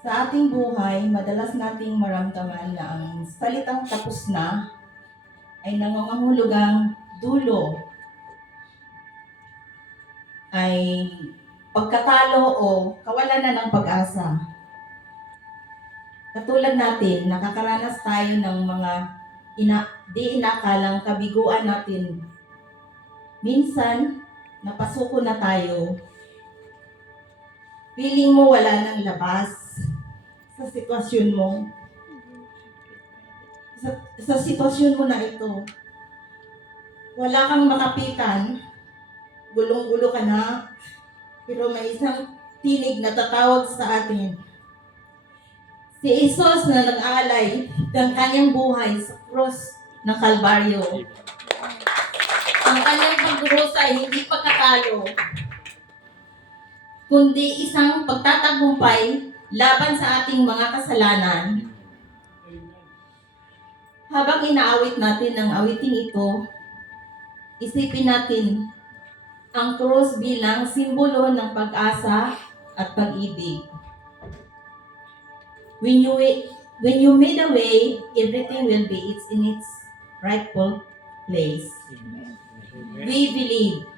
Sa ating buhay, madalas nating maramdaman na ang salitang tapos na ay nangangahulugang dulo, ay pagkatalo o kawalan na ng pag-asa. Katulad natin, nakakaranas tayo ng mga di inakalang kabiguan natin. Minsan, napasuko na tayo. Feeling mo wala nang labas sa sitwasyon mo. Sa sitwasyon mo na ito. Wala kang makapitan. Gulong-gulo ka na. Pero may isang tinig na tatawag sa atin. Si Jesus na nag-aalay ng kanyang buhay sa krus ng Kalbaryo. Ang kanyang pagdurusa ay hindi pagkatalo, kundi isang pagtatagumpay laban sa ating mga kasalanan. Habang inaawit natin ang awiting ito, isipin natin ang krus bilang simbolo ng pag-asa at pag-ibig. When you made a way, everything will be in its rightful place. We believe